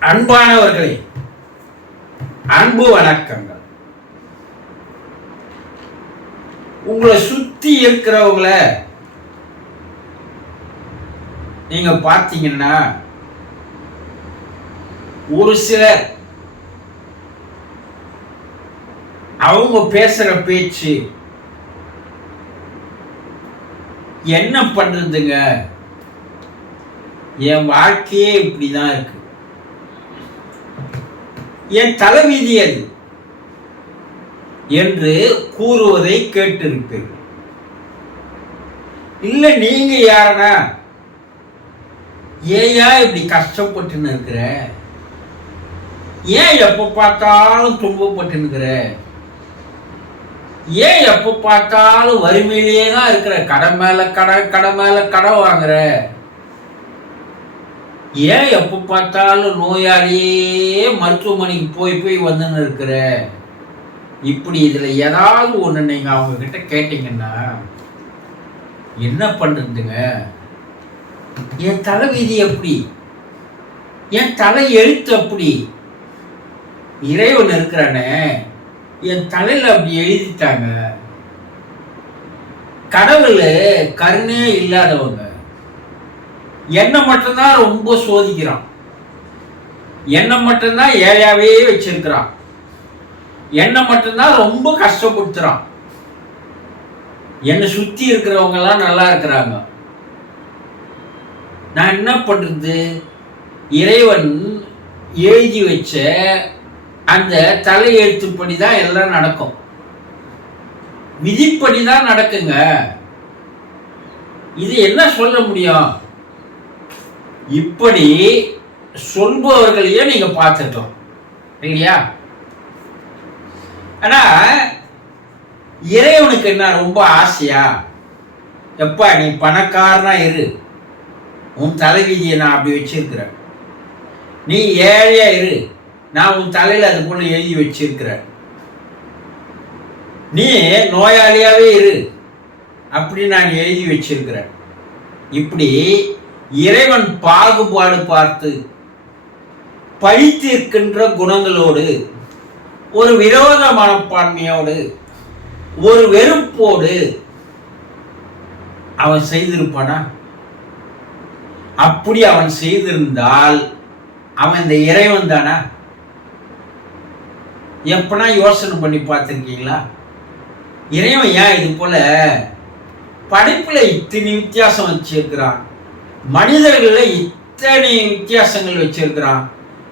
அன்பானவர்களே அன்பு வணக்கங்கள். உங்களை சுத்தி இருக்கிறவங்கள நீங்க பார்த்தீங்கன்னா ஒரு சிலர் அவங்க பேசுற பேச்சு என்ன பண்றதுங்க? என் வாழ்க்கையே இப்படிதான் இருக்கு. என் தலைவீதி அது என்று கூறுவதை கேட்டிருப்பீர்கள் இல்லை நீங்க யாரனா ஏயா இப்படி கஷ்டப்பட்டுன்னு இருக்கிற? ஏன் எப்போ பார்த்தாலும் துன்பப்பட்டு இருக்கிற? ஏன் எப்போ பார்த்தாலும் வறுமையிலேயே தான் இருக்கிற? கடை மேலே கடை கடை மேலே கடை வாங்குற? ஏன் எப்போ பார்த்தாலும் நோயாளியே மருத்துவமனைக்கு போய் போய் வந்துன்னு இருக்கிற? இப்படி இதில் ஏதாவது ஒன்று நீங்கள் அவங்கக்கிட்ட கேட்டிங்கன்னா என்ன பண்ணுறதுங்க என் தலைவிதி எப்படி? என் தலை எழுத்து அப்படி? இறைவன் இருக்கிறானே என் தலையில் அப்படி எழுதிட்டாங்க. கடவுள் கருணே இல்லாதவங்க. என்னை மட்டும்தான் ரொம்ப சோதிக்கிறான். என்னை மட்டும்தான் ஏழையாவே வச்சிருக்கிறான். என்னை மட்டும்தான் ரொம்ப கஷ்டப்படுத்துறான். என்னை சுற்றி இருக்கிறவங்கெல்லாம் நல்லா இருக்கிறாங்க. நான் என்ன பண்ணுறது இறைவன் எழுதி வச்ச அந்த தலையெழுத்துப்படி தான் எல்லாம் நடக்கும். விதிப்படி தான் நடக்குங்க. இது என்ன சொல்ல முடியும்? இப்படி சொல்பவர்களையே நீங்க பார்த்துட்டோம். இல்லையா? ஆனா இறைவனுக்கு என்ன ரொம்ப ஆசையா? எப்பா நீ பணக்காரனா இரு. உன் தலைவிதியை நான் அப்படி வச்சிருக்கிறேன் நீ ஏழையா இரு. நான் உன் தலையில அது போல எழுதி வச்சிருக்கிறேன் நீ நோயாளியாவே இரு. அப்படி நான் எழுதி வச்சிருக்கிறேன் இப்படி இறைவன் பாகுபாடு பார்த்து பழித்திருக்கின்ற குணங்களோடு ஒரு விரோத மனப்பான்மையோடு ஒரு வெறுப்போடு அவன் செய்திருப்பானா? அப்படி அவன் செய்திருந்தால் அவன் இந்த இறைவன் தானா? எப்பனா யோசனை பண்ணி பார்த்துருக்கீங்களா? இறைவன் ஏன் இது போல படிப்பில் இத்தனை வித்தியாசம் வச்சிருக்கிறான்? மனிதர்களில் இத்தனை வித்தியாசங்கள் வச்சிருக்கிறான்.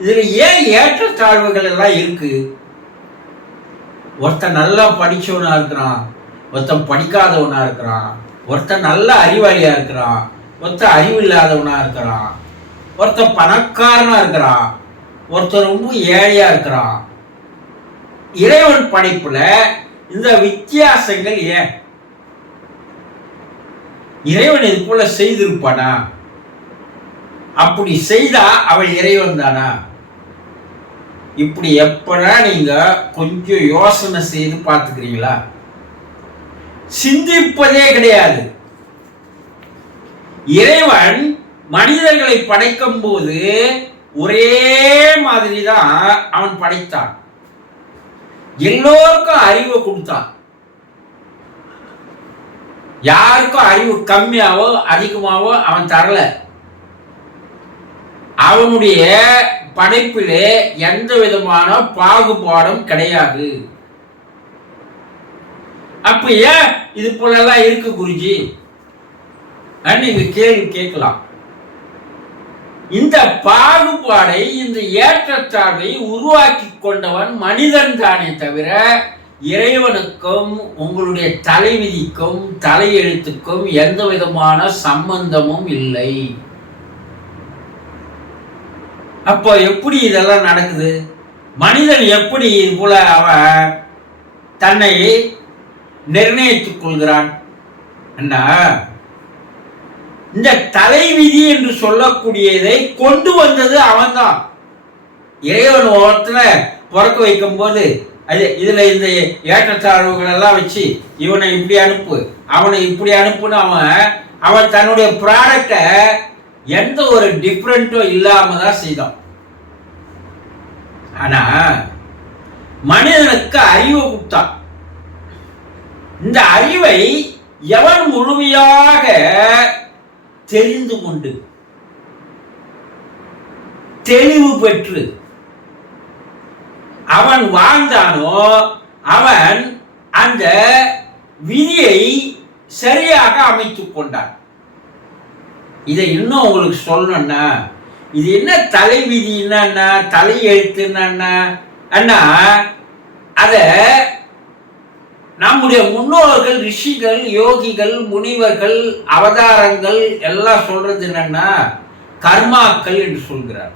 இதுல ஏன் ஏற்றத்தாழ்வுகள் எல்லாம் இருக்கு? ஒருத்தன் நல்லா படிச்சவனா இருக்கிறான் ஒருத்தன் படிக்காதவனா இருக்கிறான் ஒருத்தன் நல்ல அறிவாளியா இருக்கிறான் ஒருத்தன் அறிவு இல்லாதவனா இருக்கிறான் ஒருத்தன் பணக்காரனா இருக்கிறான் ஒருத்தன் ரொம்ப ஏழையா இருக்கிறான். இறைவன் படைப்புல இந்த வித்தியாசங்கள் ஏன்? இறைவன் இது போல செய்திருப்பானா? அப்படி செய்தா அவன் இறைவன் தானா? இப்படி எப்படா நீங்க கொஞ்சம் யோசனை செய்து பார்த்துக்கிறீங்களா? சிந்திப்பதே கிடையாது. இறைவன் மனிதர்களை படைக்கும் போது ஒரே மாதிரி தான் அவன் படைத்தான். எல்லோருக்கும் அறிவை கொடுத்தான். யாருக்கும் அறிவு கம்மியாவோ அதிகமாவோ அவன் தரல. அவனுடைய படைப்பிலே எந்த விதமான பாகுபாடும் கிடையாது. அப்ப ஏன் இது போலலாம் இருக்கு குருஜி. நீங்க கேள்வி கேட்கலாம். இந்த பாகுபாடை இந்த ஏற்றத்தாழ்வை உருவாக்கி கொண்டவன் மனிதன் தானே தவிர இறைவனுக்கும் உங்களுடைய தலைவிதிக்கும் தலையெழுத்துக்கும் எந்த விதமான சம்பந்தமும் இல்லை. அப்போ எப்படி இதெல்லாம் நடக்குது? மனிதன் எப்படி இது போல அவன் தன்னை நிர்ணயித்துக் கொள்கிறான்? இந்த தலைவிதி என்று சொல்லக்கூடியதை கொண்டு வந்தது அவன்தான். இறைவன் ஒருத்தனை பிறக்க வைக்கும் போது அது இதில் இந்த ஏற்றத்தாழ்வுகள் எல்லாம் வச்சு இவனை இப்படி அனுப்பு அவனை இப்படி அனுப்புன்னு அவன் அவன் தன்னுடைய ப்ராடக்டை எந்த ஒரு டிஃப்ரெண்ட்டும் இல்லாமல் தான் செய்தான். ஆனா மனிதனுக்கு அறிவை கொடுத்தான் இந்த அறிவை எவன் முழுமையாக தெரிந்து கொண்டு தெளிவு பெற்று அவன் வாழ்ந்தானோ அவன் அந்த விதியை சரியாக அமைத்துக் கொண்டான். இதை இன்னும் உங்களுக்கு சொல்லணும்னா இது என்ன தலை விதின்னா என்ன தலை எழுத்துன்னா அண்ணா அதை நம்முடைய முன்னோர்கள் ரிஷிகள் யோகிகள் முனிவர்கள் அவதாரங்கள் எல்லாம் சொல்றது என்னன்னா கர்மாக்கள் என்று சொல்கிறார்.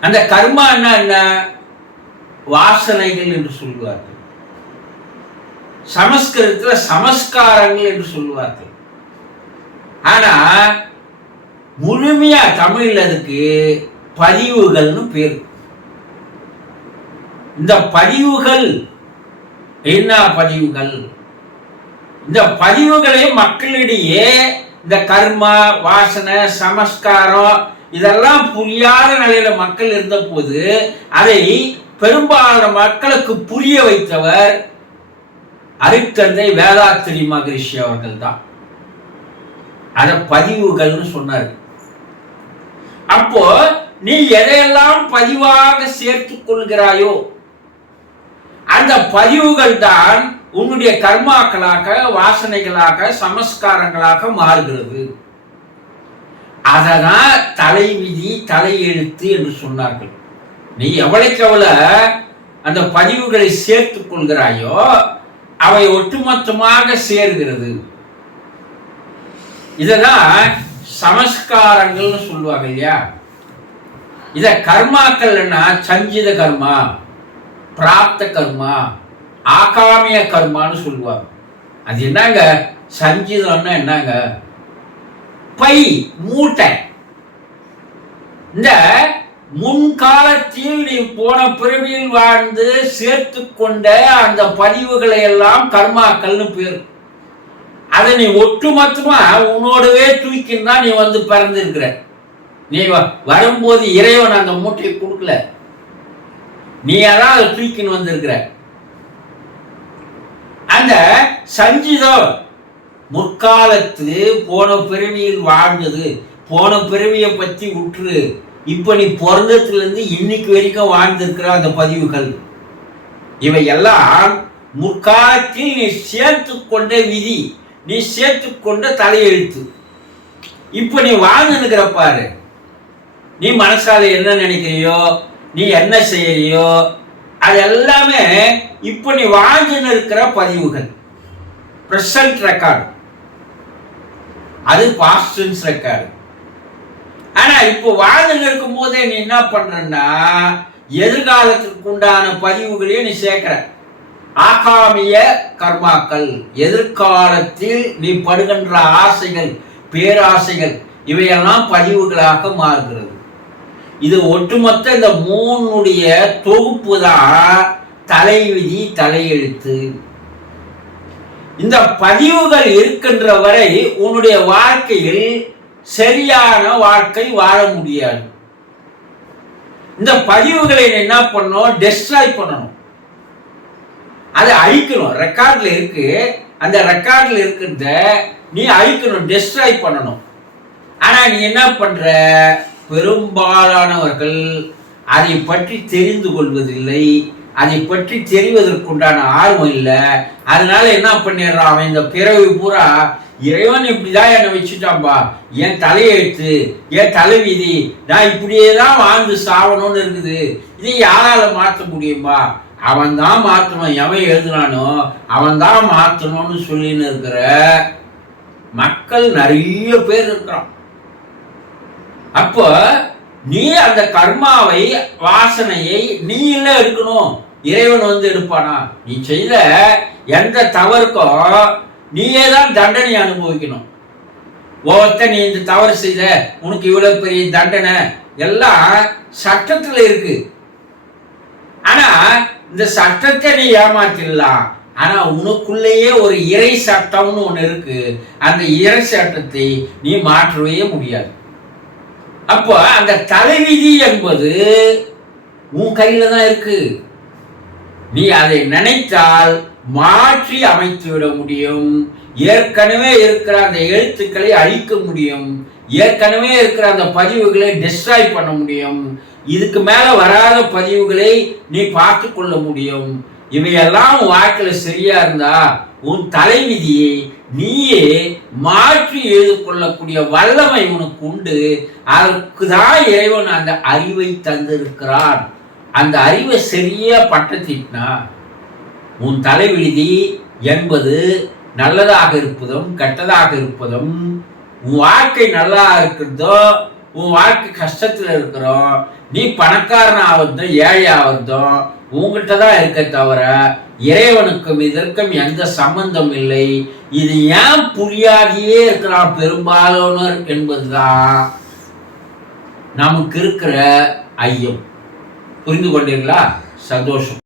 அந்த கர்மா என்ன? வாசனைகள் என்று சொல்லுவார்கள் சமஸ்கிருதத்துல சமஸ்காரங்கள் என்று சொல்லுவார்கள் ஆனா முழுமையாக தமிழில் அதுக்கு பதிவுகள்னு பேர். இந்த பதிவுகள் என்ன பதிவுகள்? இந்த பதிவுகளை மக்களிடையே இந்த கர்மா வாசனை சமஸ்காரம் இதெல்லாம் புரியாத நிலையில மக்கள் இருந்த போது அதை பெரும்பாலான மக்களுக்கு புரிய வைத்தவர் அருத்தந்தை வேதாத்திரி மகரிஷி அவர்கள் தான் அதை பதிவுகள்னு சொன்னார். அப்போ நீ எதையெல்லாம் பதிவாக சேர்த்துக் கொள்கிறாயோ அந்த பதிவுகள் தான் உன்னுடைய கர்மாக்களாக வாசனைகளாக சமஸ்காரங்களாக மாறுகிறது. அததான் தலைவிதி தலையெழுத்து என்று சொன்னார்கள். நீ எவ்வளைக்கு எவ்வளவு அந்த பதிவுகளை சேர்த்துக் கொள்கிறாயோ அவை ஒட்டுமொத்தமாக சேர்கிறது. இததான் சமஸ்காரங்கள்னு சொல்லுவாங்க இல்லையா? இத கர்மாக்கள்னா சஞ்சித கர்மா பிராப்த கர்மா ஆகாமிய கர்மான்னு சொல்லுவாங்க. அது என்னங்க? சஞ்சிதம்னா என்னங்க? பை மூட்டை. இந்த முன்காலத்தில் நீ போன பிறவியில் வாழ்ந்து சேர்த்து கொண்ட அந்த பதிவுகளை எல்லாம் கர்மாக்கள்னு பேர். அதை நீ ஒட்டுமொத்தமா உன்னோடவே தூக்கின்னு தான் நீ வந்து பிறந்திருக்கிற. நீ வரும்போது இறைவன் அந்த மூட்டையை கொடுக்கல. நீ அதான் அதை தூக்கின்னு வந்திருக்கிற. அந்த சஞ்சிதம் முற்காலத்து போன பிறவியில் வாழ்ந்தது. போன பிறவியை பற்றி உற்று இப்போ நீ பிறந்ததுலேருந்து இன்னைக்கு வரைக்கும் வாழ்ந்திருக்கிற அந்த பதிவுகள். இவை எல்லாம் முற்காலத்தில் நீ சேர்த்து கொண்ட விதி. நீ சேர்த்துக்கொண்ட தலையெழுத்து. இப்போ நீ வாழ்ந்துருக்கிற பாரு. நீ மனசால என்ன நினைக்கிறியோ நீ என்ன செய்யறியோ அது எல்லாமே இப்போ நீ வாழ்ந்துன்னு இருக்கிற பதிவுகள். ப்ரெசன்ட் ரெக்கார்டு அது பாஸ்டன்ஸ் ரெக்கார்டு ஆனால் இப்போ வாழ்ந்துன்னு இருக்கும் போதே நீ என்ன பண்ணுறன்னா எதிர்காலத்திற்கு உண்டான பதிவுகளையும் நீ சேர்க்குற. ஆகாமிய கர்மாக்கள் எதிர்காலத்தில் நீ படுகின்ற ஆசைகள் பேராசைகள் இவையெல்லாம் பதிவுகளாக மாறுகிறது. இது ஒட்டுமொத்த இந்த மூணுடைய தொகுப்பு தான் தலைவிதி தலையெழுத்து. இந்த பதிவுகள் இருக்கின்ற வரை உன்னுடைய வாழ்க்கையில் சரியான வாழ்க்கை வாழ முடியாது. இந்த பதிவுகளை என்ன பண்ணணும்? டெஸ்ட்ராய் பண்ணணும். அதை அழிக்கணும். ரெக்கார்டில் இருக்கு. அந்த ரெக்கார்டில் இருக்கிறத நீ அழிக்கணும். டெஸ்ட்ராய் பண்ணணும். ஆனால் நீ என்ன பண்ணுற பெரும்பாலானவர்கள் அதை பற்றி தெரிந்து கொள்வதில்லை. அதை பற்றி தெரிவதற்குண்டான ஆர்வம் இல்லை. அதனால என்ன பண்ணிடுறான் அவன்? இந்த பிறவி பூரா இறைவன் இப்படிதான் என்னை வச்சுட்டான்பா. என் தலையெழுத்து என் தலைவிதி நான் இப்படியே தான் வாழ்ந்து சாவணும்னு இருக்குது. இதை யாரால மாற்ற முடியுமா அவன் தான் மாற்றணும் எவன் எழுதுனானோ அவன் தான் மாற்றணும்னு சொல்லின்னு இருக்கிற மக்கள் நிறைய பேர் இருக்கிறான். அப்போ நீ அந்த கர்மாவை வாசனையை நீ இல்லை எடுக்கணும். இறைவன் வந்து எடுப்பானா? நீ செய்த எந்த தவறுக்கும் நீயே தான் தண்டனை அனுபவிக்கணும். ஒவ்வொருத்த நீ இந்த தவறு செய்த உனக்கு இவ்வளவு பெரிய தண்டனை. எல்லாம் சட்டத்தில் இருக்கு. ஆனா இந்த சட்டத்தை நீ ஏமாத்திடலாம். ஆனா உனக்குள்ளேயே ஒரு இறை சட்டம்னு ஒண்ணு இருக்கு. அந்த இறை சட்டத்தை நீ மாற்றவே முடியாது. அப்போ அந்த தலைவிதி என்பது உன் கையில தான் இருக்கு. நீ அதை நினைத்தால் மாற்றி அமைத்து விட முடியும். ஏற்கனவே இருக்கிற அந்த எழுத்துக்களை அழிக்க முடியும். ஏற்கனவே இருக்கிற அந்த பதிவுகளை டிஸ்ட்ராய் பண்ண முடியும். இதுக்கு மேல வராத பதிவுகளை நீ பார்த்து கொள்ள முடியும். இவையெல்லாம் உன் வாழ்க்கையில சரியா இருந்தா உன் தலைவிதியை நீயே மாற்றி எழுது கொள்ளக்கூடிய வல்லமை உனக்கு உண்டு. அதற்கு தான் இறைவன் அந்த அறிவை தந்திருக்கிறான். அந்த அறிவை சரியா பட்டத்திட்டா உன் தலைவிதி என்பது நல்லதாக இருப்பதும் கெட்டதாக இருப்பதும் உன் வாழ்க்கை நல்லா இருக்கிறதோ உன் வாழ்க்கை கஷ்டத்துல இருக்கிறோம் நீ பணக்காரன் ஆவதும் ஏழை ஆவதும் உங்ககிட்ட தான் இருக்க தவிர இறைவனுக்கும் இதற்கும் எந்த சம்பந்தம் இல்லை. இது ஏன் புரியாதையே இருக்கிறான் பெரும்பாலானோர் என்பதுதான் நமக்கு இருக்கிற ஐயம். புரிந்து கொண்டீங்களா சந்தோஷம்.